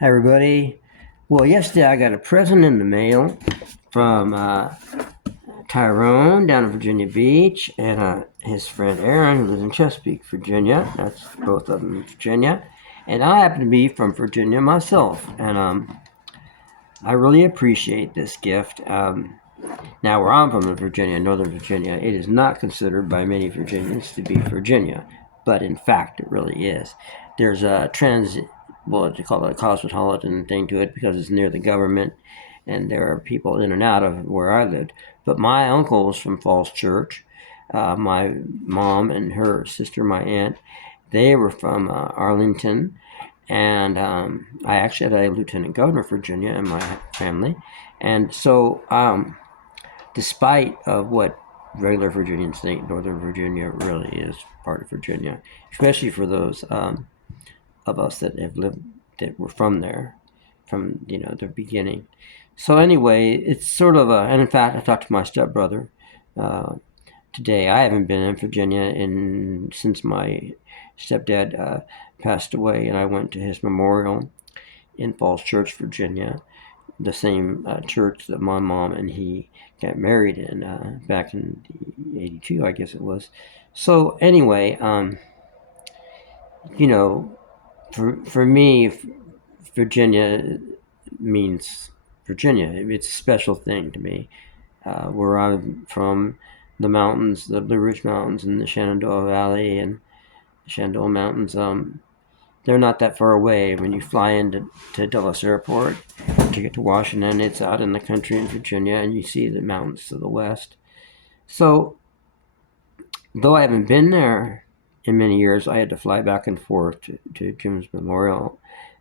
Hi, everybody. Well, yesterday I got a present in the mail from Tyrone down in Virginia Beach and his friend Erin, who lives in Chesapeake, Virginia. That's both of them in Virginia. And I happen to be from Virginia myself. And I really appreciate this gift. Now, where I'm from in Virginia, Northern Virginia, it is not considered by many Virginians to be Virginia, but in fact, it really is. There's a what they call it, a cosmopolitan thing to it because it's near the government, and there are people in and out of where I lived. But my uncle was from Falls Church. My mom and her sister, my aunt, they were from Arlington, and I actually had a lieutenant governor of Virginia in my family, and so. Despite of what regular Virginians think, Northern Virginia really is part of Virginia, especially for those of us that have lived, that were from there, from the beginning. So anyway, it's sort of and in fact, I talked to my stepbrother uh, today. I haven't been in Virginia since my stepdad passed away, and I went to his memorial in Falls Church, Virginia, the same church that my mom and he got married in back in '82, I guess it was. So anyway, you know, for me, Virginia means Virginia. It's a special thing to me. Where I'm from, the mountains, the Blue Ridge Mountains, and the Shenandoah Valley, and the Shenandoah Mountains. They're not that far away. When you fly into Dulles Airport to get to Washington, it's out in the country in Virginia, and you see the mountains to the west. So, though I haven't been there in many years, I had to fly back and forth to Jim's Memorial,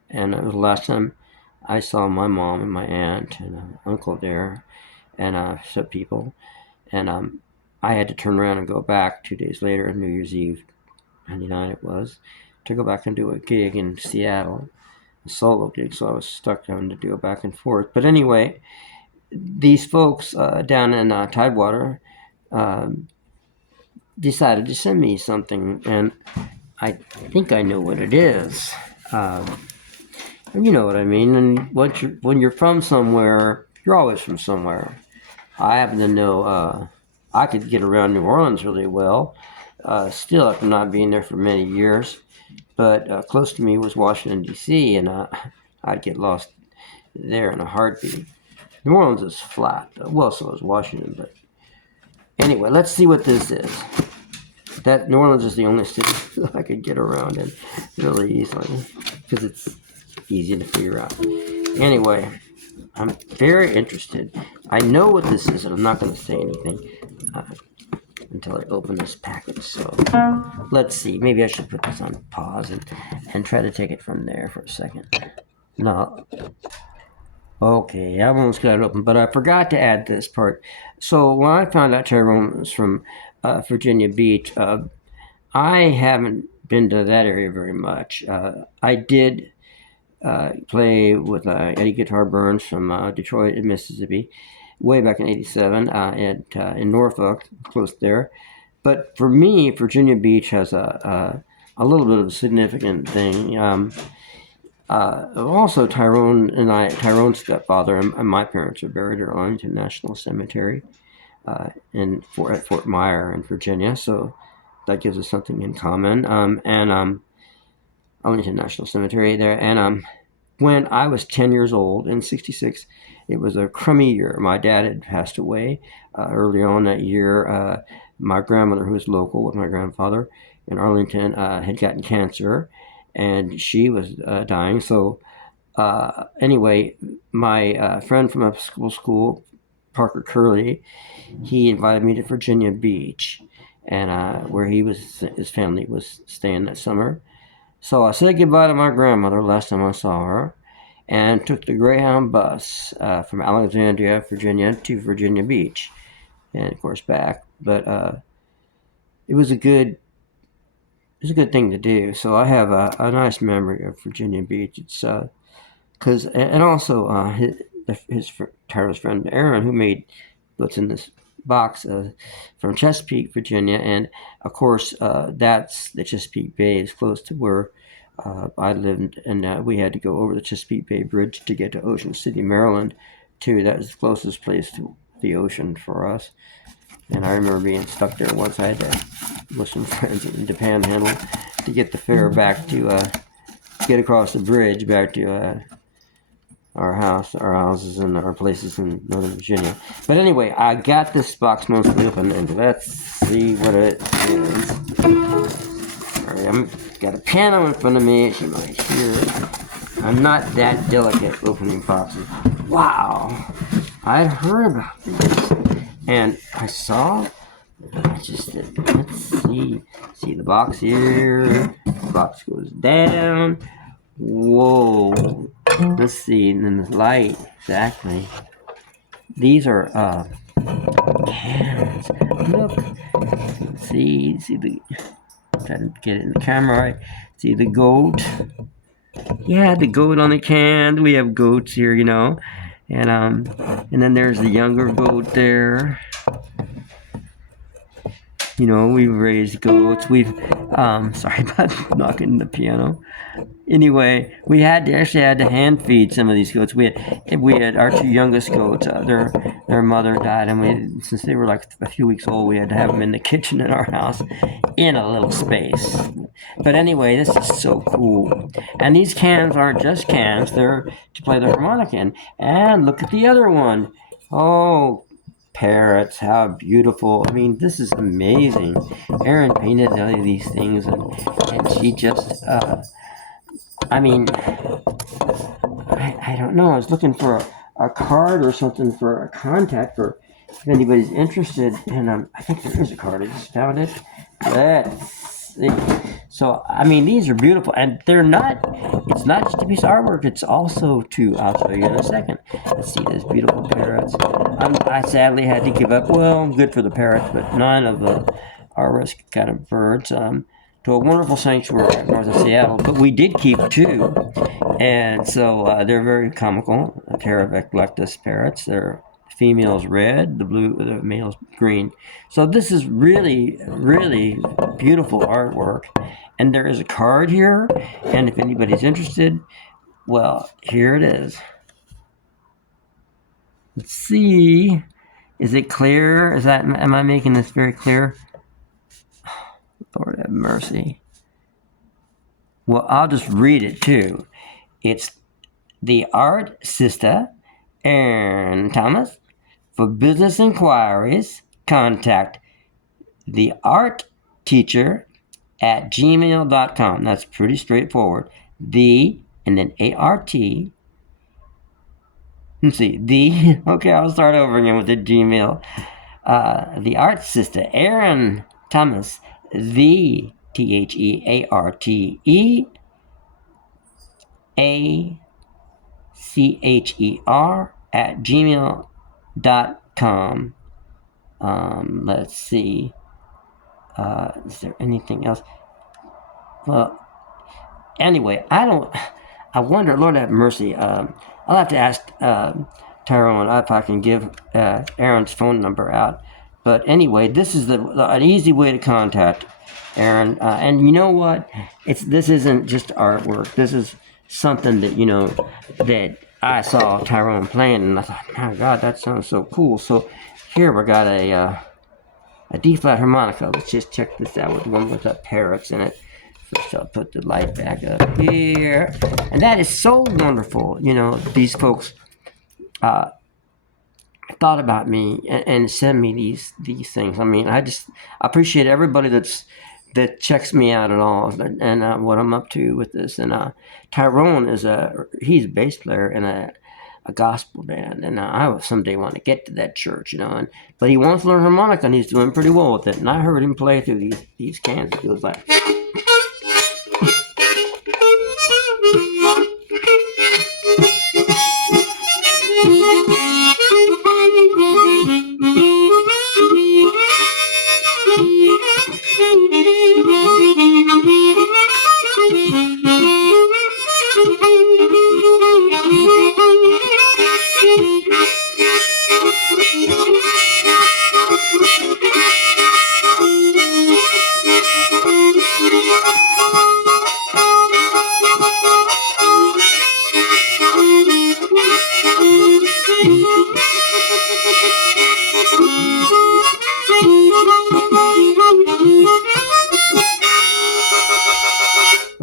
and it was the last time I saw my mom and my aunt and uncle there, and some people, and I had to turn around and go back 2 days later, New Year's Eve, '99 it was, to go back and do a gig in Seattle, a solo gig, so I was stuck having to do it back and forth. But anyway, these folks down in Tidewater um, decided to send me something, and I think I know what it is. And you know what I mean. And when you're from somewhere, you're always from somewhere. I happen to know I could get around New Orleans really well, still after not being there for many years. But close to me was Washington, D.C., and I'd get lost there in a heartbeat. New Orleans is flat. Well, so is Washington. But anyway, let's see what this is. That New Orleans is the only city that I could get around in really easily because it's easy to figure out. Anyway, I'm very interested. I know what this is, and I'm not going to say anything until I open this package. So let's see. Maybe I should put this on pause and try to take it from there for a second. No. Okay, I've almost got it open, but I forgot to add this part. So when I found out Tyrone was from Virginia Beach, I haven't been to that area very much. I did play with Eddie Guitar Burns from Detroit in Mississippi way back in '87 in Norfolk, close there. But for me, Virginia Beach has a little bit of a significant thing. Also, Tyrone's stepfather and my parents are buried at Arlington National Cemetery at Fort Myer in Virginia. So that gives us something in common. And Arlington National Cemetery there. And when I was 10 years old in '66, it was a crummy year. My dad had passed away early on that year. My grandmother, who was local with my grandfather in Arlington, had gotten cancer, and she was dying. So anyway, my friend from school, Parker Curley, he invited me to Virginia Beach, and where his family was staying that summer. So I said goodbye to my grandmother last time I saw her, and took the Greyhound bus from Alexandria, Virginia, to Virginia Beach, and of course back. But it was a good thing to do. So I have a nice memory of Virginia Beach. It's because and also his Tyler's friend Erin, who made what's in this box from Chesapeake, Virginia, and of course that's the Chesapeake Bay is close to where I lived, and we had to go over the Chesapeake Bay Bridge to get to Ocean City, Maryland, too. That was the closest place to the ocean for us. And I remember being stuck there once. I had to with some friends in the Panhandle to get the fare back to get across the bridge back to our houses and our places in Northern Virginia. But anyway, I got this box mostly open, and let's see what it is. Sorry, I've got a piano in front of me, as you might hear. I'm not that delicate opening boxes. Wow, I'd heard about these, and I saw. Let's see the box here. The box goes down. Whoa. Let's see, and then the light, exactly. These are cans. Look. See the, try to get it in the camera right. See the goat? Yeah, the goat on the can. We have goats here, and then there's the younger goat there. We've raised goats. We've, sorry about knocking the piano. Anyway, we actually had to hand feed some of these goats. We had our two youngest goats. Their mother died, and since they were like a few weeks old, we had to have them in the kitchen in our house, in a little space. But anyway, this is so cool. And these cans aren't just cans; they're to play the harmonica in. And look at the other one. Oh, parrots, how beautiful. I mean, this is amazing. Erin painted all of these things, and she just, I mean, I don't know. I was looking for a card or something for a contact for if anybody's interested, and I think there is a card. I just found it. Let's see. So, I mean, these are beautiful, and it's not just a piece of artwork, it's also I'll show you in a second. Let's see these beautiful parrots. I sadly had to give up, well, good for the parrots, but none of the risk kind of birds, to a wonderful sanctuary north of Seattle, but we did keep two, and so they're very comical, Pteroveclectus parrots. They're female's red, the male's green. So this is really, really beautiful artwork. And there is a card here, and if anybody's interested, well, here it is. Let's see. Is it clear? Am I making this very clear? Lord have mercy. Well, I'll just read it too. It's the Artist Erin Thomas. For business inquiries, contact the art teacher at gmail.com. That's pretty straightforward. And then A-R-T. Let's see. Okay, I'll start over again with the Gmail. The Artist Erin Thomas. The TheArteAcher at gmail.com. Let's see. Is there anything else? Well, anyway, I wonder, Lord have mercy. I'll have to ask Tyrone if I can give Erin's phone number out. But anyway, this is an easy way to contact Erin. And you know what? This isn't just artwork. This is something that, that I saw Tyrone playing, and I thought, my God, that sounds so cool. So here we got a D-flat harmonica. Let's just check this out with one with the parrots in it. First, I'll put the light back up here. And that is so wonderful. These folks thought about me and sent me these things. I mean, I appreciate everybody that checks me out at all and what I'm up to with this. And Tyrone he's a bass player in a gospel band, and I someday want to get to that church, but he wants to learn harmonica, and he's doing pretty well with it. And I heard him play through these cans. It feels like.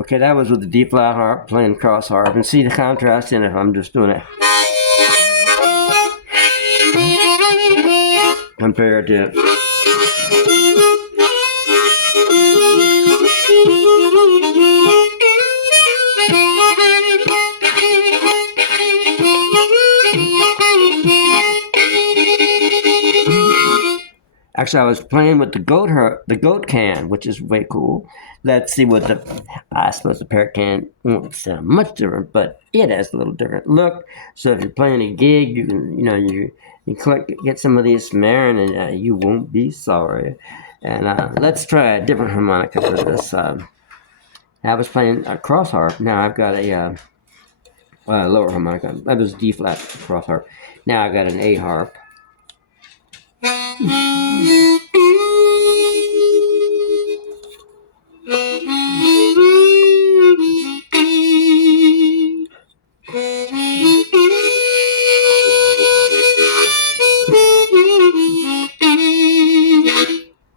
Okay, that was with the D flat harp playing cross harp, and see the contrast in it. I'm just doing it compared to. Actually, I was playing with the goat can, which is way cool. Let's see what I suppose the parrot can won't sound much different, but it has a little different look. So if you're playing a gig, you can, get some of these smearing, and you won't be sorry. And let's try a different harmonica for this. I was playing a cross harp. Now I've got a lower harmonica. That was D flat cross harp. Now I've got an A harp.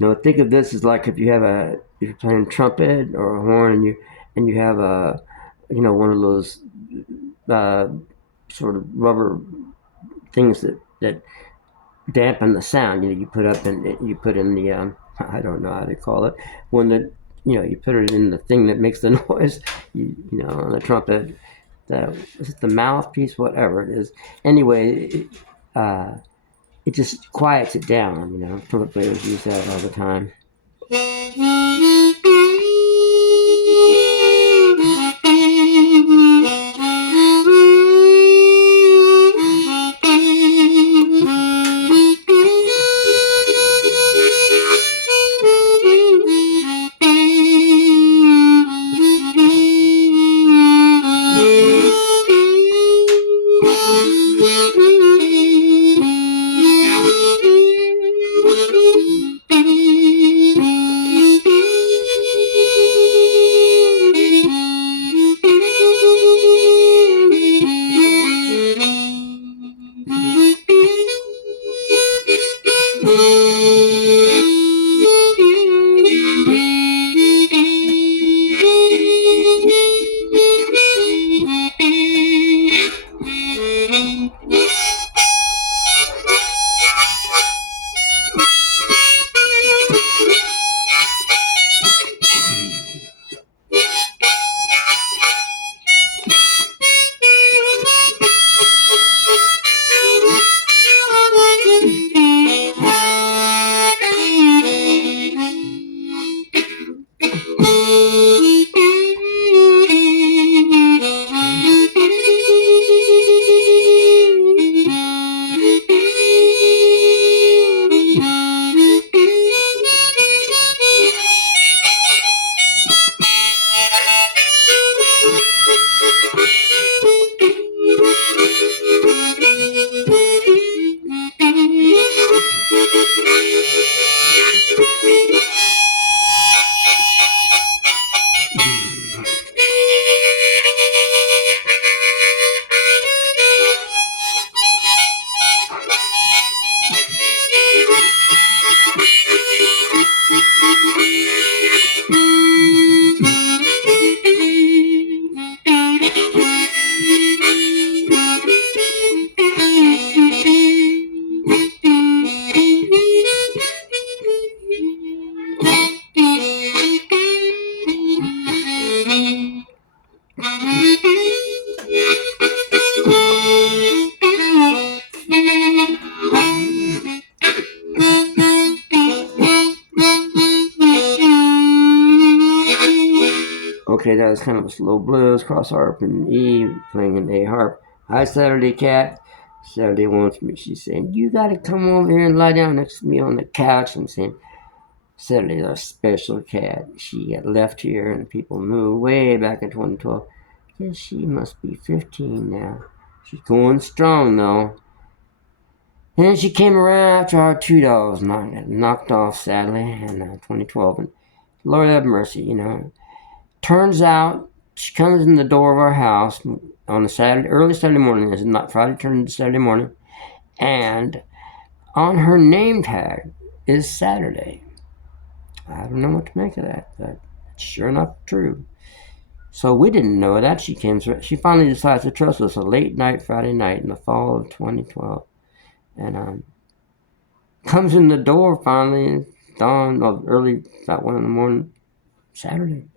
Now think of this as like if you're playing trumpet or a horn, and you have one of those sort of rubber things that dampen the sound. You put in the I don't know how to call it, one that you put it in the thing that makes the noise. On the trumpet, is it the mouthpiece, whatever it is. Anyway, it just quiets it down. Trumpet players use that all the time. Okay, that was kind of a slow blues, cross harp and E, playing an A harp. Hi, Saturday Cat. Saturday wants me. She's saying, you got to come over here and lie down next to me on the couch. I'm saying, Saturday's our special cat. She got left here and people moved way back in 2012. Guess she must be 15 now. She's going strong, though. And she came around after our two dogs knocked off, sadly, in 2012. And Lord have mercy, Turns out she comes in the door of our house on a early Saturday morning. This is not Friday, turned into Saturday morning. And on her name tag is Saturday. I don't know what to make of that, but it's sure enough true. So we didn't know that. She finally decides to trust us a late night Friday night in the fall of 2012, and comes in the door finally dawn or early about 1 in the morning. Saturday.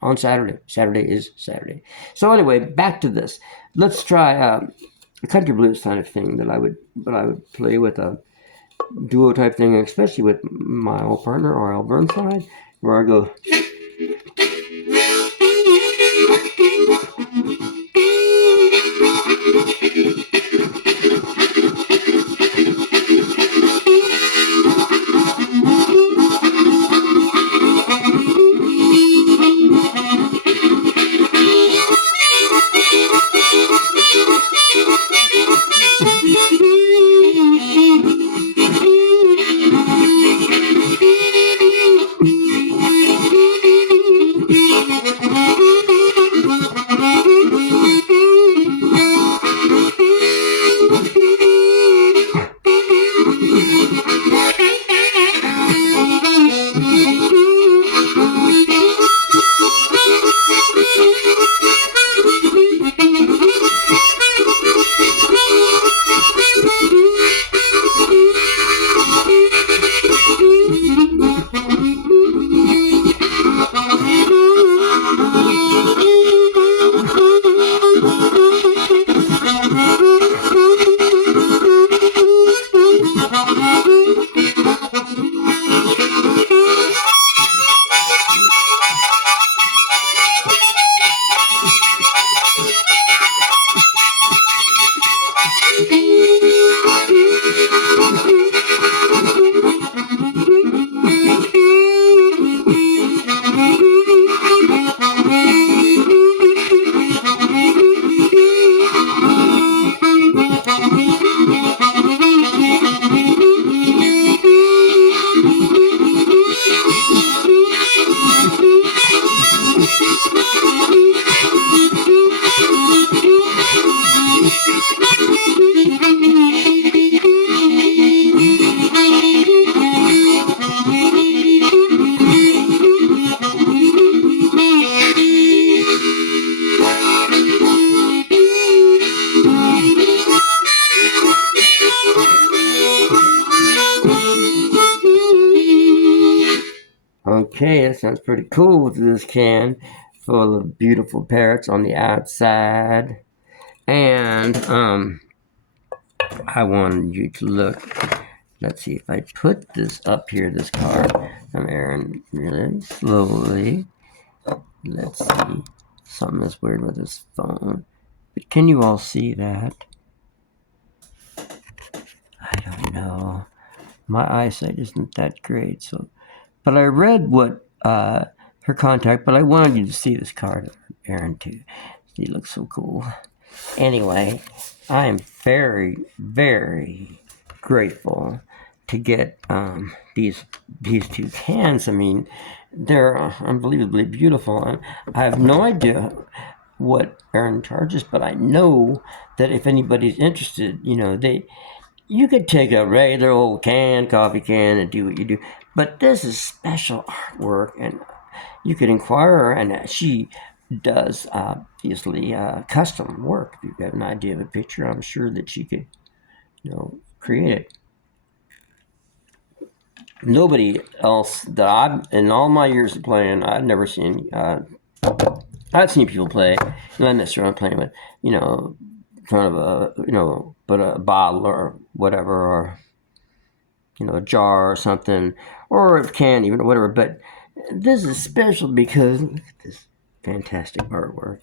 On Saturday. Saturday is Saturday. So anyway, back to this. Let's try a country blues kind of thing that I would play with a duo type thing, especially with my old partner R.L. Burnside, where I go. Okay, that sounds pretty cool with this can full of beautiful parrots on the outside. And I wanted you to look. Let's see if I put this up here, this card from Erin, really slowly. Let's see. Something is weird with this phone. But can you all see that? I don't know. My eyesight isn't that great, so. But I read what her contact. But I wanted you to see this card, Erin, too. She looks so cool. Anyway, I am very, very grateful to get these two cans. I mean, they're unbelievably beautiful, and I have no idea what Erin charges, but I know that if anybody's interested, you could take a regular old coffee can, and do what you do. But this is special artwork, and you could inquire her, and she does obviously custom work. If you've got an idea of a picture, I'm sure that she could, create it. Nobody else that in all my years of playing, I've never seen. I've seen people play, not necessarily playing, but kind of put a bottle or whatever, or a jar or something, or a can even, or whatever. But this is special because look at this fantastic artwork.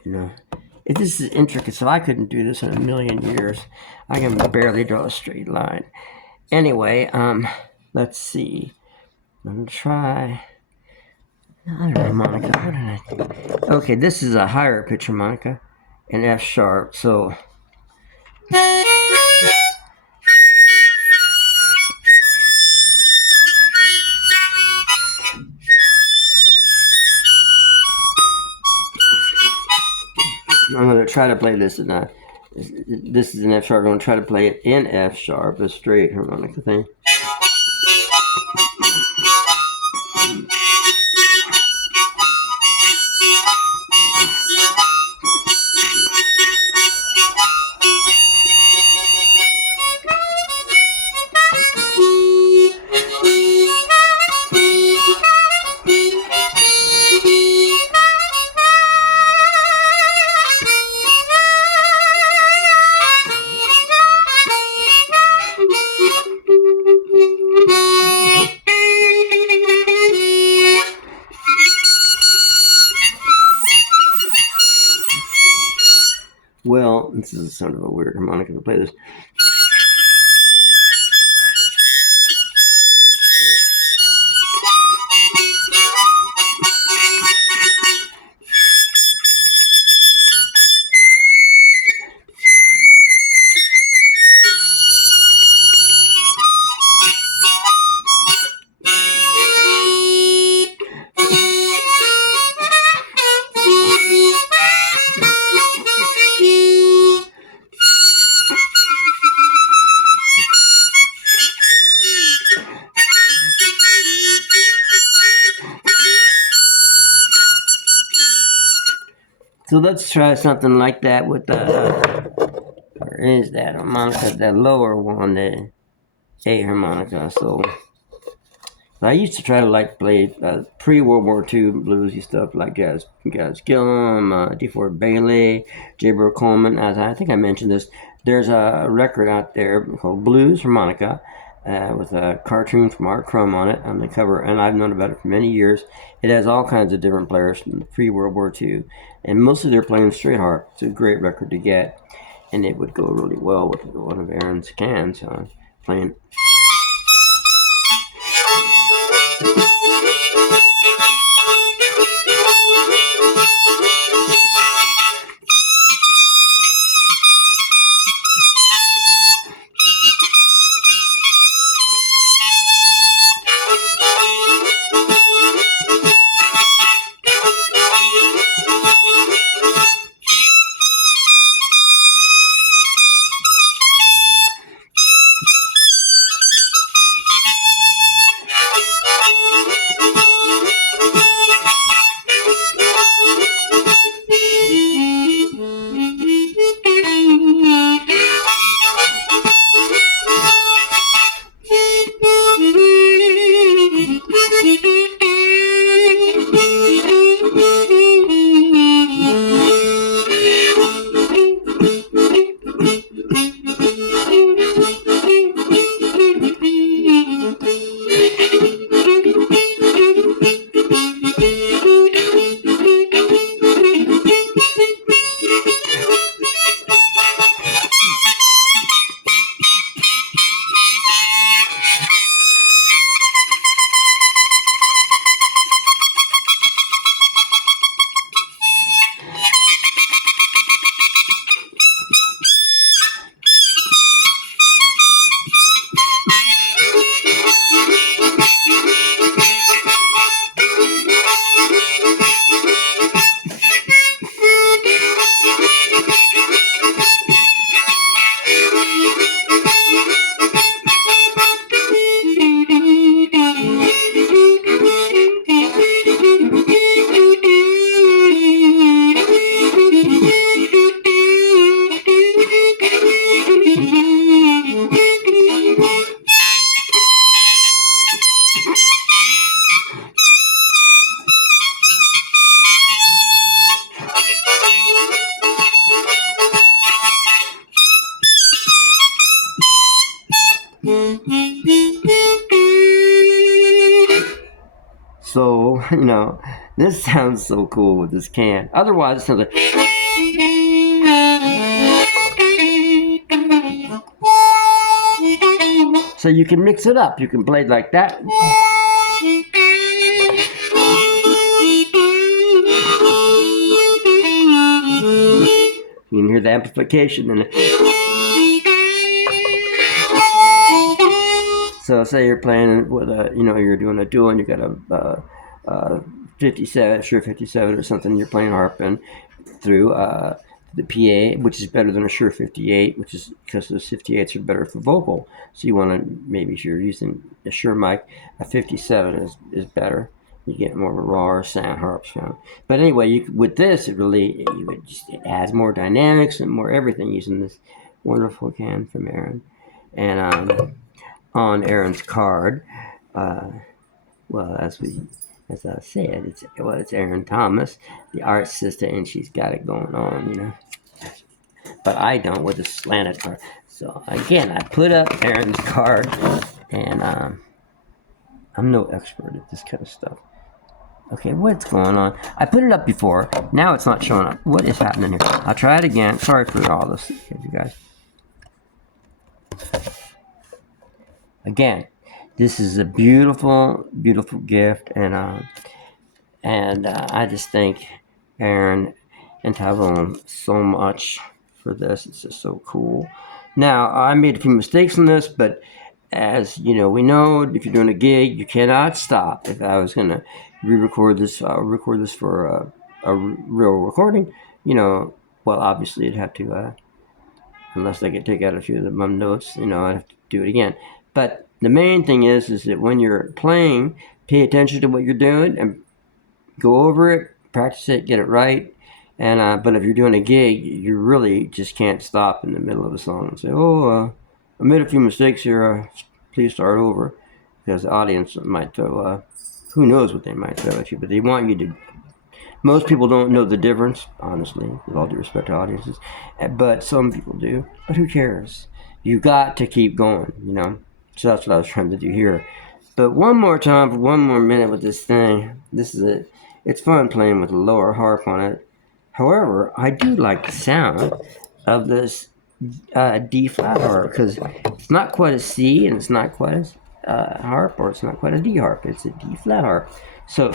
If this is intricate, so I couldn't do this in a million years. I can barely draw a straight line. Anyway, let's see. I'm gonna try another harmonica. What did I think? Okay, this is a higher pitch harmonica, an F sharp. So. I'm going to try to play this this is an F sharp. I'm going to try to play it in F sharp, a straight harmonica thing. sort of a weird harmonica to play this. So let's try something like that with where is that harmonica? That lower one, the A harmonica. So I used to try to play pre-World War II bluesy stuff like Gaz Gillum, DeFord Bailey, J. Burr Coleman. As I think I mentioned this, there's a record out there called Blues Harmonica with a cartoon from Art Harp on it on the cover, and I've known about it for many years. It has all kinds of different players from pre-World War II, and mostly they're playing straight harp. It's a great record to get, and it would go really well with one of Erin's cans playing. So, this sounds so cool with this can. Otherwise, it sounds like. So you can mix it up. You can play it like that. You can hear the amplification in it. So say you're playing with you're doing a duo and you got a 57, Shure 57 or something. You're playing harp and through the PA, which is better than a Shure 58, which is because those 58s are better for vocal. So you want to, maybe if you're using a Shure mic, a 57 is better. You get more of a raw sound, harp sound. But anyway, with this, it adds more dynamics and more everything using this wonderful can from Erin. And on Erin's card, well, as I said, it's Erin Thomas, the art sister, and she's got it going on, But I don't with a slanted card. So again, I put up Erin's card, and I'm no expert at this kind of stuff. Okay, what's going on? I put it up before. Now it's not showing up. What is happening here? I'll try it again. Sorry for all this, you guys. Again, this is a beautiful, beautiful gift, and I just thank Erin and Tyrone so much for this. It's just so cool. Now, I made a few mistakes in this, but as you know, we know if you're doing a gig, you cannot stop. If I was going to record this for a real recording, well, obviously it'd have to, unless I could take out a few of the mum notes, I'd have to do it again. But the main thing is that when you're playing, pay attention to what you're doing and go over it, practice it, get it right. And but if you're doing a gig, you really just can't stop in the middle of a song and say, "Oh, I made a few mistakes here. Please start over," because the audience might throw. Who knows what they might throw at you? But they want you to. Most people don't know the difference, honestly, with all due respect to audiences, but some people do. But who cares? You got to keep going, So that's what I was trying to do here. But one more time for one more minute with this thing. This is it. It's fun playing with a lower harp on it. However, I do like the sound of this D flat harp because it's not quite a C and it's not quite a harp, or it's not quite a D harp. It's a D flat harp. So.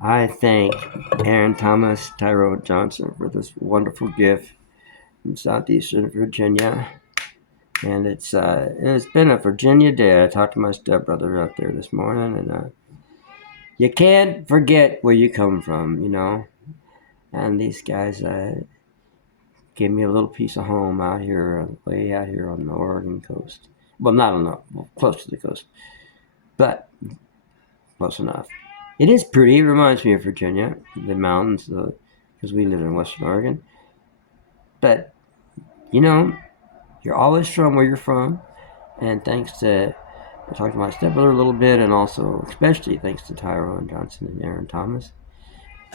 I thank Erin Thomas, Tyrone Johnson for this wonderful gift from southeastern Virginia. And it's been a Virginia day. I talked to my stepbrother out there this morning, and you can't forget where you come from, And these guys gave me a little piece of home out here, way out here on the Oregon coast. Well, not on close to the coast, but close enough. It is pretty. It reminds me of Virginia, the mountains, because we live in Western Oregon. But, you're always from where you're from. And thanks to, I talked to my stepbrother a little bit, and also, especially thanks to Tyrone Johnson and Erin Thomas,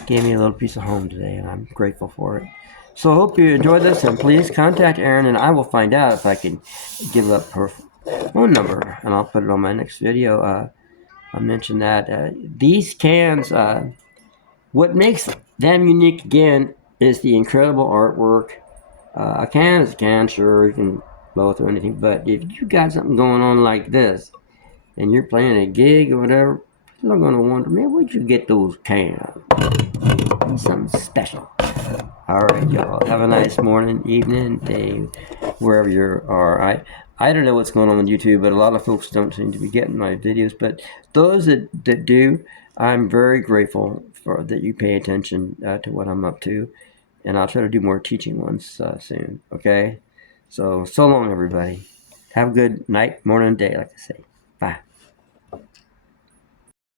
gave me a little piece of home today, and I'm grateful for it. So I hope you enjoyed this, and please contact Erin, and I will find out if I can give up her phone number, and I'll put it on my next video. I mentioned that these cans, what makes them unique again is the incredible artwork. A can is a can, sure, you can blow it through anything, but if you got something going on like this, and you're playing a gig or whatever, people are going to wonder, man, where'd you get those cans? Something special. All right, y'all. Have a nice morning, evening, day, wherever you are. I don't know what's going on with YouTube, but a lot of folks don't seem to be getting my videos. But those that do, I'm very grateful for that you pay attention to what I'm up to. And I'll try to do more teaching ones soon, okay? So long, everybody. Have a good night, morning, day, like I say. Bye.